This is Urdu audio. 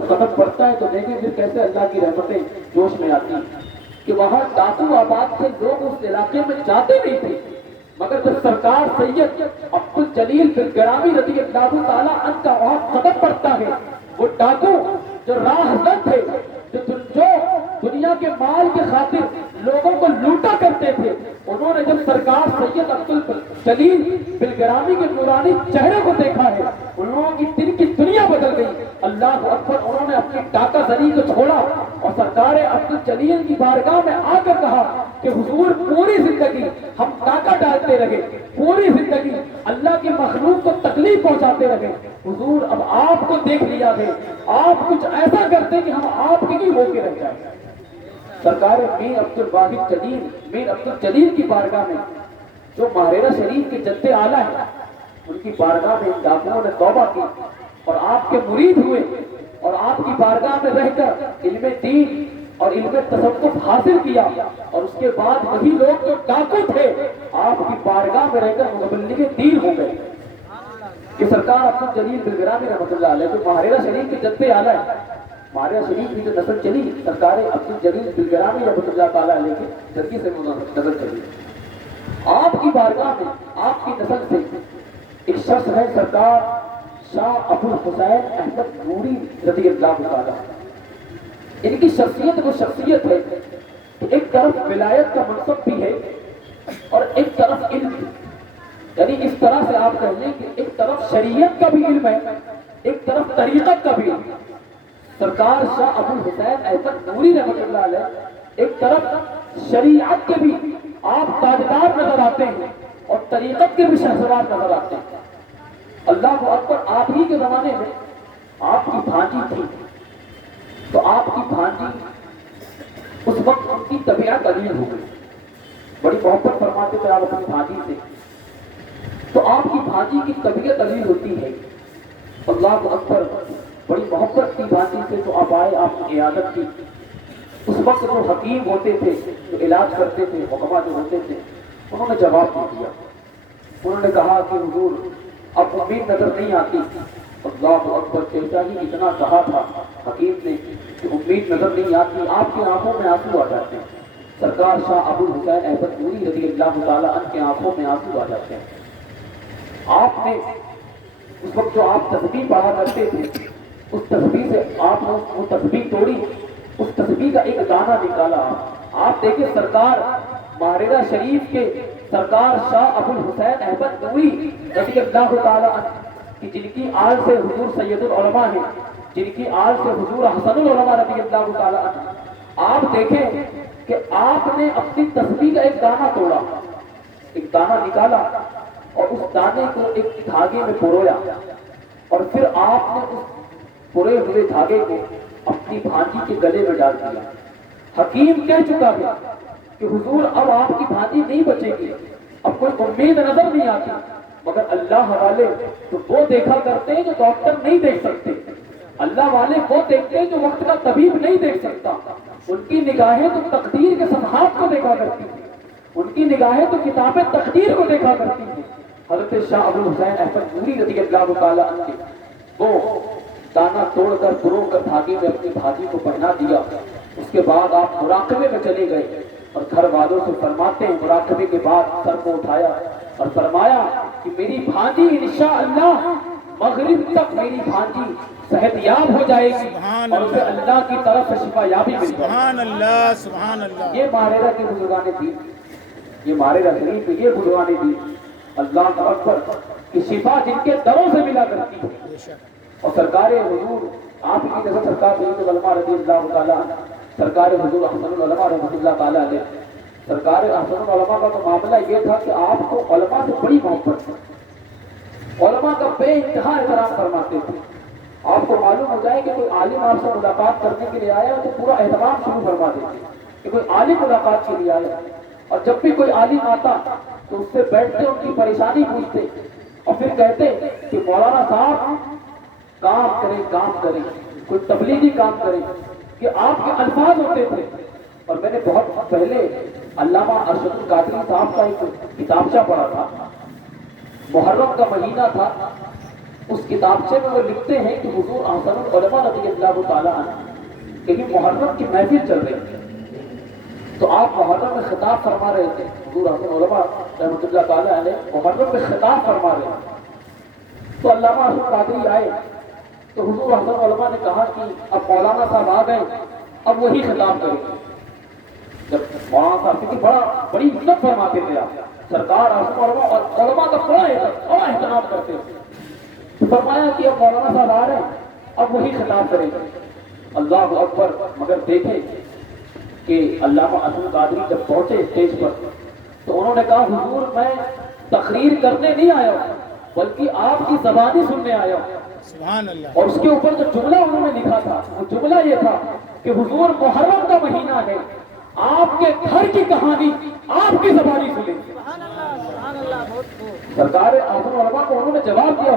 قدم پڑتا ہے تو دیکھیں پھر کیسے اللہ کی رحمتیں جوش میں آتی ہیں کہ وہاں ڈاکو آباد کے لوگ اس علاقے میں جاتے نہیں تھے، مگر جب سرکار سید عبد الجلیل بن گرامی رضی اللہ تعالیٰ عنہ کا وہاں قدم پڑتا ہے، وہ ڈاکو جو راہزن تھے، جو دنیا کے مال کی خاطر لوگوں کو لوٹا کرتے تھے، انہوں نے جب سرکار سید عبد الجلیل بن گرامی کے نورانی چہرے کو دیکھا ہے، انہوں کی دل کی دنیا بدل گئی۔ اللہ اکبر، انہوں نے اپنی ڈاکہ زنی کو چھوڑا اور سرکار عبد الجلیل کی بارگاہ میں آ کر کہا کہ حضور پوری زندگی ہم ڈاکہ ڈالتے رہے، پوری زندگی اللہ کی مخلوق کو تکلیف پہنچاتے رہے، حضور اب آپ کو دیکھ لیا ہے، آپ کچھ ایسا کرتے کہ ہم آپ کے ہی ہو کے رہ جائیں۔ سرکار میر عبد الواحد جلیل، میر عبد الجلیل کی بارگاہ میں جو ماہرہ شریف کے جد اعلیٰ ہیں، ان کی بارگاہ میں ان ڈاکوؤں نے توبہ کی اور آپ کے مرید ہوئے اور آپ کی بارگاہ میں رہ کر علم دین اور علم تصوف حاصل کیا، اور اس کے بعد وہی لوگ جو ڈاکو تھے آپ کی بارگاہ میں رہ کر مبلغ دین ہو گئے۔ کہ سرکار عبد الجلیل بن گرامی رحمۃ اللہ علیہ جو ماہرہ شریف کے جد اعلیٰ ہے، ماہرہ شریف کی جو نسل چلی سرکار عبد الجلیل بن گرامی رحمۃ اللہ تعالیٰ علیہ کے جدی سے نسل چلی، آپ کی بارگاہ میں آپ کی نسل سے ایک شخص ہے سرکار شاہ ابو الحسین احمد نوری رضی اللہ تعالیٰ۔ ان کی شخصیت وہ شخصیت ہے کہ ایک طرف ولایت کا منصب بھی ہے اور ایک طرف علم بھی، یعنی اس طرح سے آپ کہہ لیں کہ ایک طرف شریعت کا بھی علم ہے، ایک طرف طریقت کا بھی علم۔ سرکار شاہ ابو الحسین احمد نوری رحمۃ اللہ علیہ ایک طرف شریعت کے بھی آپ تاجدار نظر آتے ہیں اور طریقت کے بھی شہسوار نظر آتے ہیں۔ اللہ اکبر، آپ ہی کے زمانے میں آپ کی بھانجی تھی، تو آپ کی بھانجی اس وقت ان کی طبیعت علیل ہو گئی، بڑی محبت فرماتے تھے آپ اپنی بھانجی سے، تو آپ کی بھانجی کی طبیعت علیل ہوتی ہے۔ اللہ اکبر، بڑی محبت کی بھانجی سے تو آپ آئے، آپ کی عیادت کی۔ اس وقت جو حکیم ہوتے تھے، جو علاج کرتے تھے، حکما جو ہوتے تھے، انہوں نے جواب دے دیا، انہوں نے کہا کہ حضور اب امید نظر نہیں آتی۔ اللہ اکبر، کہتا ہی اتنا کہا تھا حکیم نے کہ امید نظر نہیں آتی، آپ کی آنکھوں میں آنسو آ جاتے ہیں۔ سرکار شاہ ابو الحسین احمد نوری رضی اللہ تعالیٰ عنہ کے آنکھوں میں آنسو آ جاتے ہیں۔ آپ نے اس وقت جو آپ تسبیح پڑھا کرتے تھے، اس تسبیح سے آپ نے وہ تسبیح توڑی، اس تسبیح کا ایک دانہ نکالا۔ آپ دیکھیں سرکار ماہرہ شریف کے سرکار شاہ ابو الحسین احمد نوری رضی اللہ تعالیٰ عنہ کہ جن کی آل سے حضور سید العلماء ہیں، جن کی آل سے حضور حسن العلماء رضی اللہ تعالیٰ عنہ، آپ دیکھیں کہ آپ نے اپنی تسبیح کا ایک دانہ توڑا، ایک دانہ نکالا اور اس دانے کو ایک دھاگے میں پرویا، اور پھر آپ نے اس پورے ہوئے دھاگے کو اپنی بھانجی کے گلے میں ڈال دیا۔ حکیم کہہ چکا ہے کہ حضور اب آپ کی بھانجی نہیں بچے گی، اب کوئی امید نظر نہیں آتی، مگر اللہ والے تو وہ دیکھا کرتے ہیں جو ڈاکٹر نہیں دیکھ سکتے، اللہ والے وہ دیکھتے ہیں جو وقت کا طبیب نہیں دیکھ سکتا۔ ان کی نگاہیں تو تقدیر کے صفحات کو دیکھا کرتی ہیں، ان کی نگاہیں تو کتاب تقدیر کو دیکھا کرتی ہیں۔ حضرت شاہ ابو الحسین احمد نوری رضی اللہ تعالیٰ عنہ نے وہ دانا توڑ کر پرو کر دھاگے میں اپنی بھانجی کو پہنا دیا۔ اس کے بعد آپ مراقبے میں چلے گئے اور گھر والوں سے فرماتے ہیں، مراقبے کے بعد سر کو اٹھایا اور فرمایا کہ میری بھانجی انشاءاللہ مغرب تک میری بھانجی صحت یاب ہو جائے گی اور اسے اللہ کی طرف سے شفا یابی مل جائے گی۔ سبحان اللہ، سبحان اللہ۔ یہ ماہرہ کے بزرگان دین، یہ ماہرہ شریف کے یہ بزرگان دین، اللہ اکبر، کہ شفا جن کے دروں سے ملا کرتی ہے۔ اور سرکار حضور آپ کی نظر سرکار سید العلماء رضی اللہ تعالیٰ عنہ، سرکار حضور حسن العلماء رحمۃ اللہ تعالیٰ علیہ، سرکار حسن العلماء کا تو معاملہ یہ تھا کہ آپ کو علماء سے بڑی محبت تھی، علماء کا بے انتہا احترام فرماتے تھے۔ آپ کو معلوم ہو جائے کہ کوئی عالم آپ سے ملاقات کرنے کے لیے آیا تو پورا اہتمام شروع فرما دیتے کہ کوئی عالم ملاقات کے لیے آیا، اور جب بھی کوئی عالم آتا تو اس سے بیٹھتے، ان کی پریشانی پوچھتے اور پھر کہتے کہ مولانا صاحب کام کریں، کوئی تبلیغی کام کریں، کہ آپ کے الفاظ ہوتے تھے۔ اور میں نے بہت پہلے علامہ ارشد القادری صاحب کا ایک کتابچہ پڑھا تھا، محرم کا مہینہ تھا، اس کتابچے میں وہ لکھتے ہیں کہ حضور احسن العلماء رضی اللہ تعالیٰ عنہ کہ محرم کی محفل چل رہی تھی، تو آپ محرم میں خطاب فرما رہے تھے، حضور احسن العلماء رحمۃ اللہ تعالیٰ علیہ محرم میں خطاب فرما رہے تھے، تو علامہ حسن قادری آئے، تو حضور احسن العلماء نے کہا کہ اب مولانا صاحب آ گئے، اب وہی خطاب کریں گے۔ جب مولانا صاحب کی بڑی عزت فرماتے تھے آپ، سرکار احسن علماء اور علماء کا بڑا اہتمام کرتے تھے، تو فرمایا کہ اب مولانا صاحب آ رہے ہیں، اب وہی خطاب کریں گے۔ اللہ اکبر، مگر دیکھیں کہ علامہ حسن قادری جب پہنچے اسٹیج پر تو انہوں نے کہا حضور میں تقریر کرنے نہیں آیا ہوں بلکہ آپ کی زبانی سننے آیا ہوں۔ سبحان اللہ۔ اور اس کے اوپر جو جملہ انہوں نے لکھا تھا وہ جملہ یہ تھا کہ حضور محرم کا مہینہ ہے، آپ کے گھر کی کہانی آپ کی زبانی سنیں۔ سرکار اعظم علماء کو انہوں نے جواب دیا